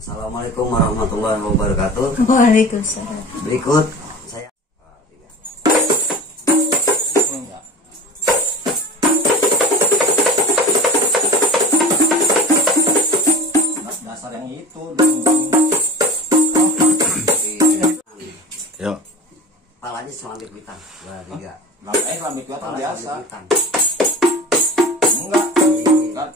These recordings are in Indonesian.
Assalamualaikum warahmatullahi wabarakatuh. Waalaikumsalam. Berikut saya dasar yang itu. Yuk. Palanya selambit hitam. 2, 3. Selambit hitam biasa. Hitam. Enggak. Enggak.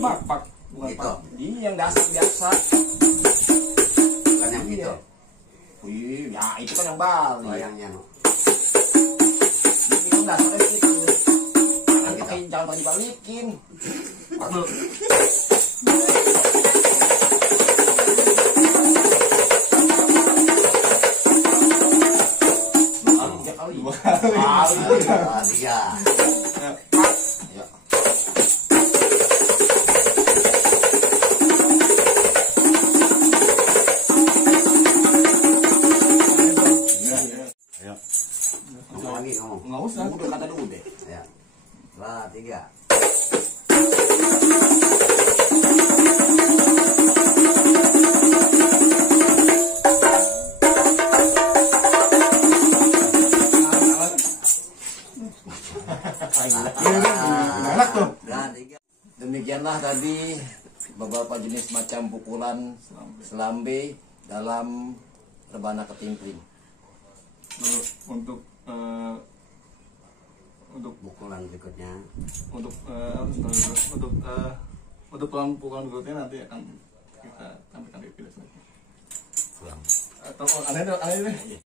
Bapak bukan Gitu. Pak. Iya yang dasar biasa. Bukan yang gitu. Wih, ya itu kan yang Bali. Oh, yang no. Itu dasarnya gitu. Jangan dibalikin. Dua kali. 3. Ayo. Ngomong lagi ngomong. Nggak usah, udah kata dulu deh. Ya. 2, 3. Enak tuh. 2, 3. Demikianlah tadi beberapa jenis macam pukulan selambe dalam rebana ketimpling. Untuk Pukulan berikutnya. untuk pukulan berikutnya nanti akan kita tampilkan di video selanjutnya. Pulang. Atau aneh deh.